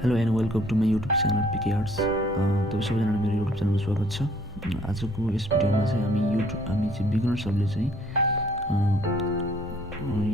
Hello and welcome to my YouTube channel PK arts. तपाईँ सबैजनालाई मेरो युट्युब च्यानलमा स्वागत छ। आजको यस भिडियोमा चाहिँ हामी चाहिँ बिगिनर्सहरूले चाहिँ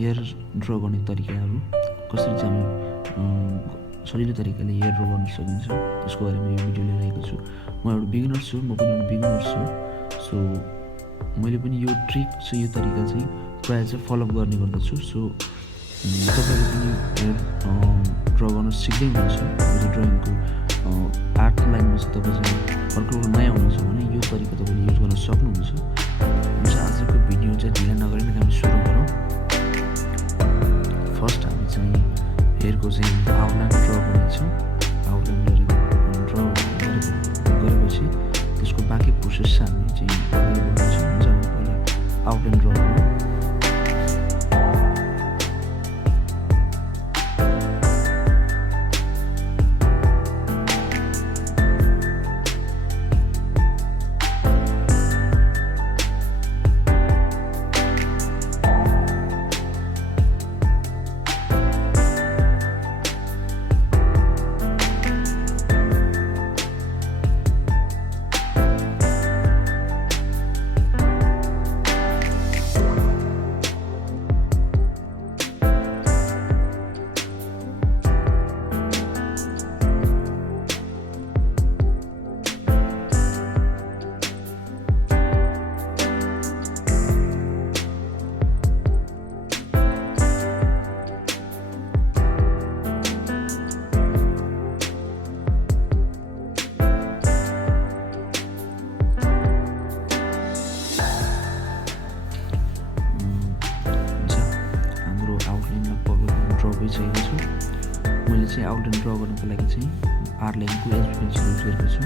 हेयर ड्र गर्ने तरिकाहरू कसरी चाहिँ हामी सजिलो तरिकाले हेयर ड्र गर्न सकिन्छ त्यसको बारेमा यो भिडियो लिएर आएको छु। म एउटा बिगिनर छु, म पनि एउटा बिगिनर छु। सो मैले पनि यो ट्रिक चाहिँ यो तरिका चाहिँ प्रायः चाहिँ फलोअप गर्ने गर्दछु। सो तपाईँले पनि हेयर ड्र गर्न सिक्दै हुनुहुन्छ। ड्रइङको आर्ट लाइनमा चाहिँ तपाईँ चाहिँ अर्को नयाँ हुनुहुन्छ भने यो तरिका तपाईँले युज गर्न सक्नुहुन्छ। आजको भिडियो चाहिँ ढिला नगरिकन हामी सुरु गरौँ। फर्स्ट हामी चाहिँ हेयरको चाहिँ आउटलाइन ड्र गर्नेछौँ। आउटलाइन गरेपछि त्यसको बाँकी प्रोसेस हामी चाहिँ गर्नेछौँ। हामी पहिला आउटलाइन ड्र गरौँ। भइसकेको छु। मैले चाहिँ आउटलाइन ड्र गर्नको लागि चाहिँ आरलाइनको एचबी पेन्सिल युज गरेको छु।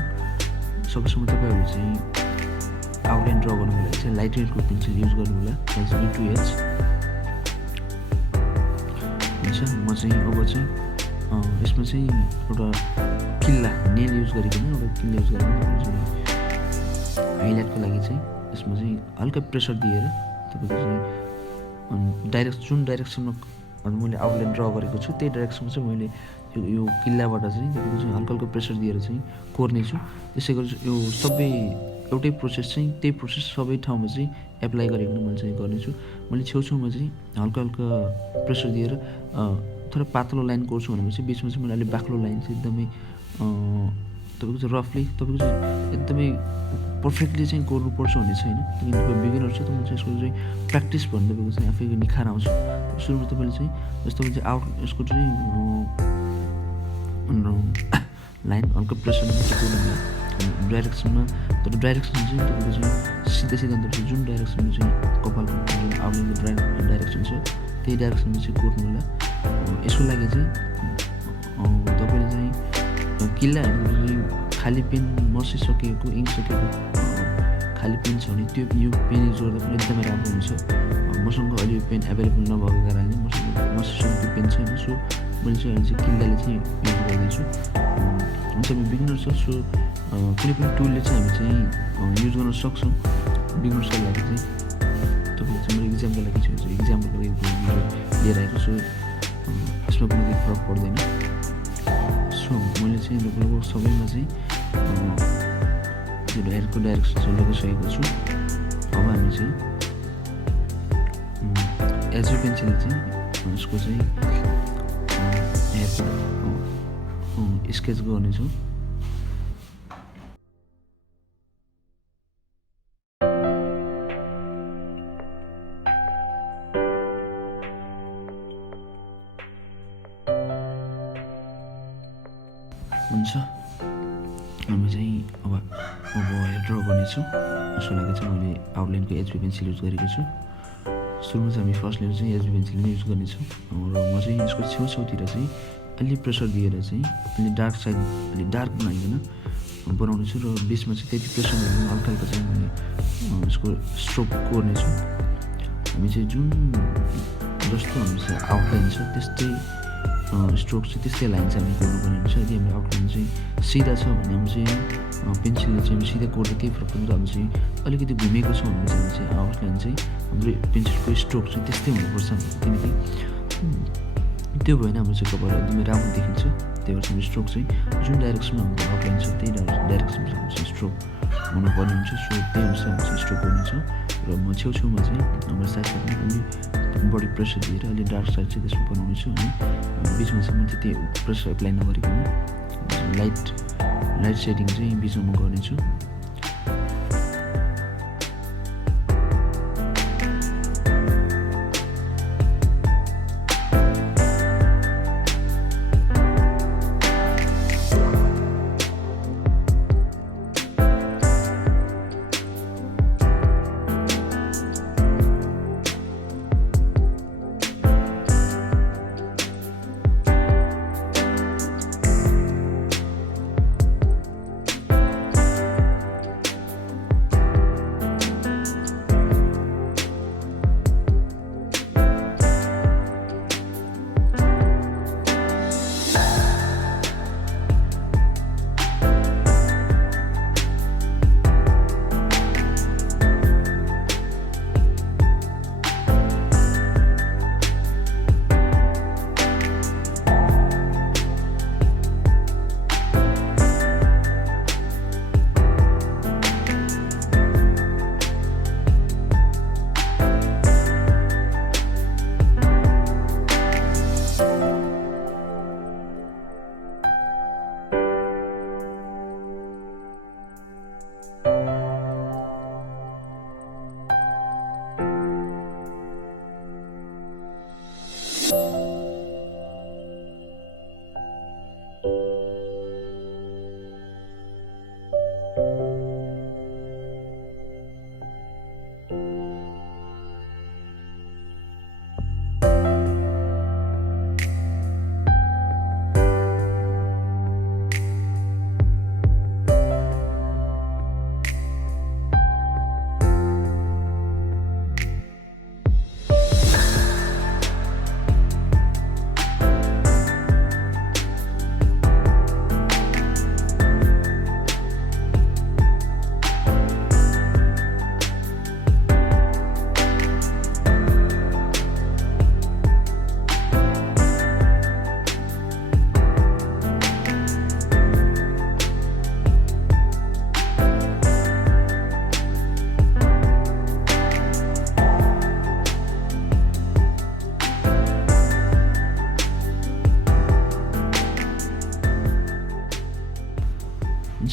सकेसम्म तपाईँहरू चाहिँ आउटलाइन ड्र गर्नको लागि चाहिँ लाइट वेटको पेन्सिल युज गर्नु होला, एचबी 2H हुन्छ। म चाहिँ अब चाहिँ यसमा चाहिँ एउटा किल्ला नेल युज गरिकन हाइलाइटको लागि चाहिँ यसमा चाहिँ हल्का प्रेसर दिएर तपाईँको चाहिँ जुन डाइरेक्सनमा मैले आउटलाइन ड्र गरेको छु त्यही डाइरेक्सनमा चाहिँ मैले यो किल्लाबाट चाहिँ तपाईँको चाहिँ हल्का हल्का प्रेसर दिएर चाहिँ कोर्नेछु। त्यसै गरी यो सबै एउटै प्रोसेस चाहिँ त्यही प्रोसेस सबै ठाउँमा चाहिँ एप्लाई गरिकन मैले चाहिँ गर्नेछु। मैले छेउछेउमा चाहिँ हल्का हल्का प्रेसर दिएर थोरै पातलो लाइन कोर्छु भनेपछि बिचमा चाहिँ मैले अलिक बाक्लो लाइन चाहिँ एकदमै तपाईँको चाहिँ रफली तपाईँको चाहिँ एकदमै पर्फेक्टली चाहिँ कोर्नुपर्छ भन्ने छैन। किनकि तपाईँ बिगिनर छ, तपाईँ चाहिँ यसको चाहिँ प्र्याक्टिस भन्ने तपाईँको चाहिँ आफैको निखार आउँछ। सुरुमा तपाईँले चाहिँ जस्तो तपाईँ चाहिँ यसको चाहिँ लाइन हल्का प्रेसरमा चाहिँ कोर्नु डाइरेक्सनमा, तर डाइरेक्सन चाहिँ तपाईँको चाहिँ सिधा सिधा तपाईँ जुन डाइरेक्सनमा चाहिँ कपालको जुन आउटलाइनको डाइरेक्सन छ त्यही डाइरेक्सनमा चाहिँ कोर्नु होला। यसको लागि चाहिँ तपाईँले चाहिँ किल्लाहरू खाली पेन मसिसकेको इङ्क सकेको खाली पेन छ भने त्यो यो पेन युज गर्दा पनि एकदमै राम्रो हुन्छ। मसँग अहिले यो पेन एभाइलेबल नभएको कारणले मसिसकेको पेन छैन। सो मैले चाहिँ अहिले चाहिँ किल्लाले चाहिँ युज गर्दैछु। हुन्छ, म बिगिनर छ। सो कुनै पनि टुलले चाहिँ हामी चाहिँ युज गर्न सक्छौँ बिगिनर्सको लागि चाहिँ। तपाईँले चाहिँ मेरो इक्जामको लागि चाहिँ इक्जामको लागि लिएर आएको छु, यसमा कुनै फरक पर्दैन। सो मैले चाहिँ लगभग सबैमा चाहिँ त्यो हेयरको डाइरेक्सन चाहिँ लगाइसकेको छु। अब हामी चाहिँ एचबी पेन्सिलले चाहिँ यसको चाहिँ हेयरको स्केच गर्नेछौँ। हुन्छ, हामी चाहिँ अब हेयर ड्र गर्नेछौँ। यसको लागि चाहिँ मैले आउटलाइनको एचबी पेन्सिल युज गरेको छु। सुरुमा चाहिँ हामी फर्स्ट लेयर चाहिँ एचबी पेन्सिल नै युज गर्नेछौँ। र म चाहिँ यसको छेउछेउतिर चाहिँ अलि प्रेसर दिएर चाहिँ अलि डार्क साइड अलि डार्क बनाइकन बनाउने छु र बिचमा चाहिँ त्यति प्रेसर दिएर हल्का हल्का चाहिँ मैले यसको स्ट्रोक कोर्नेछु। हामी चाहिँ जुन जस्तो हाम्रो चाहिँ आउटलाइन छ त्यस्तै स्ट्रोक चाहिँ त्यस्तै लाइन चाहिँ हामी कोर्नुपर्ने हुन्छ। यदि हाम्रो आउटलाइन चाहिँ सिधा छ भने हामी चाहिँ पेन्सिलले चाहिँ हामी सिधा कोर्दा केही फरक पर्दैन। हामी चाहिँ अलिकति घुमेको छ भने चाहिँ आउटलाइन चाहिँ हाम्रो पेन्सिलको स्ट्रोक चाहिँ त्यस्तै हुनुपर्छ। किनकि त्यो भएन हाम्रो चाहिँ कपाल एकदमै राम्रो देखिन्छ। त्यही भएर चाहिँ स्ट्रोक चाहिँ जुन डाइरेक्सनमा हाम्रो आउटलाइन छ त्यही डाइरेक्सनमा चाहिँ हाम्रो स्ट्रोक हुनुपर्ने हुन्छ। सो त्यही अनुसार हाम्रो चाहिँ स्ट्रोक गर्नेछ र म छेउछेउमा चाहिँ हाम्रो साइड साइडमा अलि बडी प्रेसर दिएर अलि डार्क साइड चाहिँ त्यसमा बनाउनेछु अनि बिचमा चाहिँ म त्यति प्रेसर एप्लाई नगरिकन लाइट सेडिङ चाहिँ बिचमा म गर्नेछु।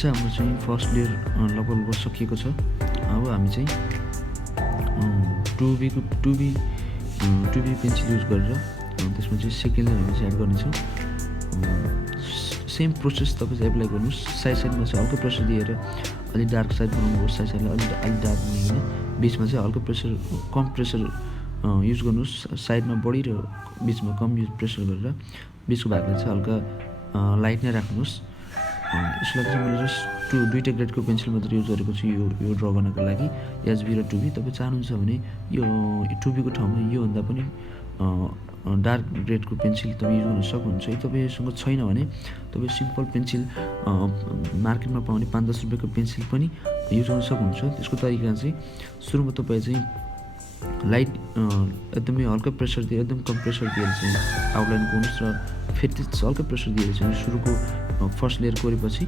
चाहिँ हाम्रो चाहिँ फर्स्ट लेयर लगभग सकिएको छ। अब हामी चाहिँ 2B पेन्सिल युज गरेर त्यसमा चाहिँ सेकेन्ड लेयर हामी चाहिँ एड गर्नेछौँ। सेम प्रोसेस तपाईँ चाहिँ एप्लाई गर्नुहोस्। साइड साइडमा चाहिँ हल्का प्रेसर दिएर अलिक डार्क साइड बनाउनुहोस्, साइड साइडलाई अलिक डार्क बनाइकन बिचमा चाहिँ हल्का कम प्रेसर युज गर्नुहोस्। साइडमा बढी र बिचमा कम प्रेसर गरेर बिचको भागलाई चाहिँ हल्का लाइट नै राख्नुहोस्। यसलाई चाहिँ मैले जस्ट दुईवटा ग्रेडको पेन्सिल मात्र युज गरेको छु यो ड्र गर्नको लागि, एचबी र 2B। तपाईँ चाहनुहुन्छ भने यो 2B को ठाउँमा योभन्दा पनि डार्क ग्रेडको पेन्सिल तपाईँ युज गर्न सक्नुहुन्छ। यदि तपाईँसँग छैन भने तपाईँ सिम्पल पेन्सिल मार्केटमा पाउने 5-10 रुपियाँको पेन्सिल पनि युज गर्न सक्नुहुन्छ। त्यसको तरिका चाहिँ सुरुमा तपाईँ चाहिँ लाइट एकदमै हल्का प्रेसर दिएर एकदम कम प्रेसर दिएर चाहिँ आउटलाइन गर्नुहोस् र फेरि हल्का प्रेसर दिएर चाहिँ सुरुको फर्स्ट लेयर कोरेपछि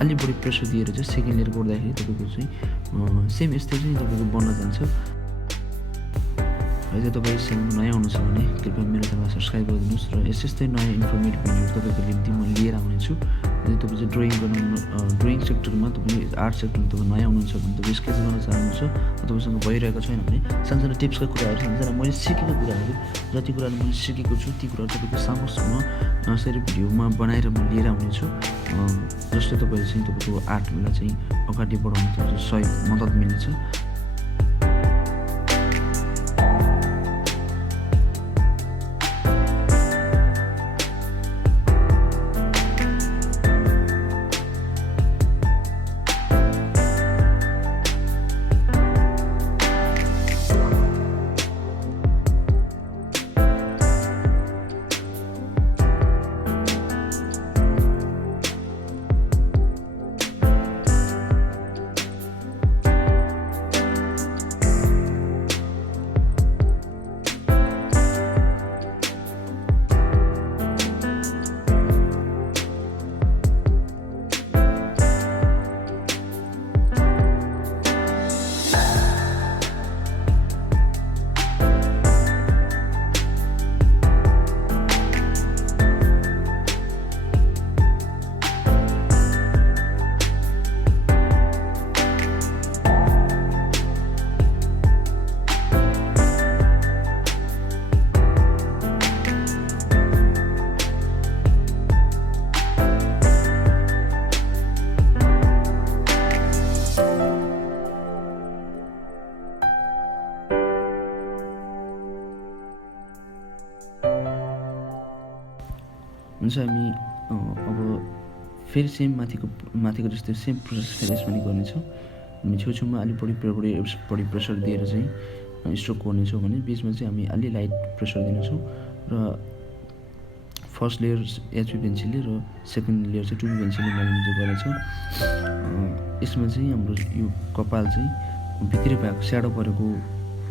अलि बढी प्रेसर दिएर चाहिँ सेकेन्ड लेयर गर्दाखेरि तपाईँको चाहिँ सेम यस्तै चाहिँ तपाईँको बन्न जान्छ। यदि तपाईँ नयाँ हुनुहुन्छ भने कृपया मेरो च्यानललाई सब्सक्राइब गरिदिनुहोस् र यस्तै नयाँ इन्फर्मेटिभ भिडियोहरू तपाईँको निम्ति म लिएर आउनेछु। यदि तपाईँ चाहिँ ड्रइङ सेक्टरमा तपाईँ आर्ट सेक्टरमा तपाईँ नयाँ हुनुहुन्छ भने तपाईँ स्केच गर्न चाहनुहुन्छ, तपाईँसँग भइरहेको छैन भने सानसानो टिप्सका कुराहरू, सानसानो मैले सिकेको कुराहरू, जति कुराहरू मैले सिकेको छु ती कुराहरू तपाईँको समक्षमा यसरी भिडियोमा बनाएर म लिएर आउनेछु, जसले तपाईँले चाहिँ तपाईँको आर्टलाई चाहिँ अगाडि बढाउन सहयोग मद्दत मिल्नेछ। हुन्छ हामी अब फेरि सेम माथिको जस्तै सेम प्रोसेस फेरि यसमा नि गर्नेछौँ। हामी छेउछेउमा अलिक बढी प्रेसर दिएर चाहिँ स्ट्रोक गर्नेछौँ भने बिचमा चाहिँ हामी अलि लाइट प्रेसर दिनेछौँ र फर्स्ट लेयर एचबी पेन्सिलले र सेकेन्ड लेयर चाहिँ 2B पेन्सिलले मैले चाहिँ गरेछौँ। यसमा चाहिँ हाम्रो यो कपाल चाहिँ भित्री भाग स्याडो परेको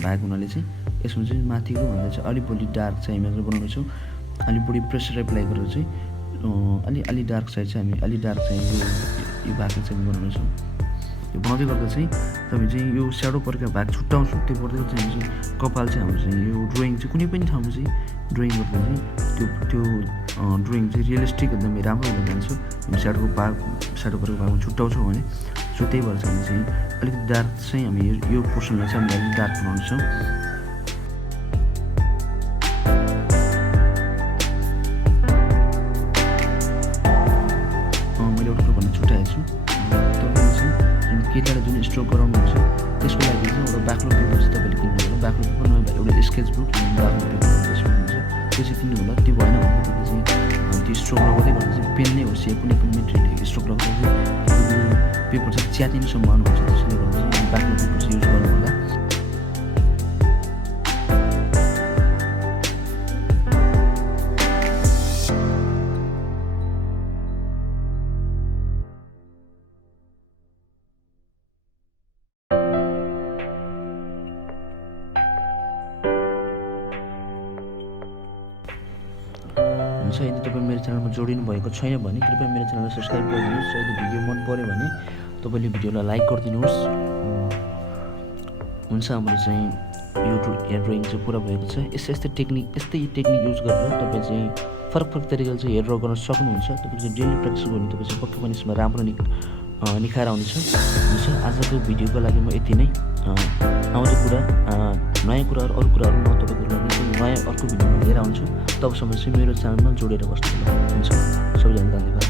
भाग हुनाले चाहिँ यसमा चाहिँ माथिको भन्दा चाहिँ अलिक बढी डार्क चाहिँ हामी बनाउनेछौँ। अलिक बढी प्रेसर एप्लाई गरेर चाहिँ अलि डार्क साइड चाहिँ हामी अलि डार्क चाहिँ यो भाग चाहिँ बनाउनेछौँ। यो बनाउँदै गर्दा चाहिँ तपाईँ चाहिँ यो स्याडो परेको भाग छुट्याउँछौँ। त्यो गर्दै चाहिँ हामी चाहिँ कपाल चाहिँ हाम्रो चाहिँ यो ड्रइङ चाहिँ कुनै पनि ठाउँमा चाहिँ ड्रइङ गर्दा चाहिँ त्यो ड्रइङ चाहिँ रियलिस्टिक एकदमै राम्रो हुन जान्छ। हामी स्याडो परेको भागमा छुट्याउँछौँ भने सो त्यही भएर चाहिँ हामी चाहिँ अलिकति डार्क चाहिँ हामी यो पोर्सनलाई चाहिँ हामी अलिक डार्क बनाउँछौँ। मैले एउटा कुरा भन्न छुट्याएको छु। तपाईँले चाहिँ केटालाई जुन स्ट्रोक गराउनुहुन्छ त्यसको लागि चाहिँ एउटा बाक्लो पेपर चाहिँ तपाईँले किन्नु होला। बाक्लो पेपर नभए एउटा स्केच बुक बाक्लो पेपर हुन्छ त्यो चाहिँ किन्नु होला। त्यो भएन भने तपाईँले चाहिँ त्यो स्ट्रोक लगाउँदै गर्दा चाहिँ पेन नै होस् या कुनै पनि मेटेरियल स्ट्रोक लगाउँदा चाहिँ पेपर चाहिँ च्यातिने सम्भावना हुन्छ। त्यसले गर्दा चाहिँ बाक्लो पेपर चाहिँ युज गर्नु होला। हुन्छ। यदि तपाईँ मेरो च्यानलमा जोडिनु भएको छैन भने कृपया मेरो च्यानललाई सब्सक्राइब गरिदिनुहोस्। यदि भिडियो मन पऱ्यो भने तपाईँले भिडियोलाई लाइक गरिदिनुहोस्। हुन्छ, हाम्रो चाहिँ यो हेयर ड्रइङ चाहिँ पुरा भएको छ। यस्तै टेक्निक युज गरेर तपाईँ चाहिँ फरक तरिकाले चाहिँ हेयर ड्र गर्न सक्नुहुन्छ। तपाईँ चाहिँ डेली प्र्याक्टिस गर्नु तपाईँ चाहिँ पक्कै पनि यसमा राम्रो निखार आउनेछ। हुन्छ, आजको भिडियोको लागि म यति नै। आउने कुरा नयाँ कुराहरू अरू कुराहरू म तपाईँको लागि चाहिँ नयाँ अर्को भिडियोमा लिएर आउँछु। तबसम्म चाहिँ मेरो च्यानलमा जोडेर बस्नु होला। हुन्छ, सबैजना धन्यवाद।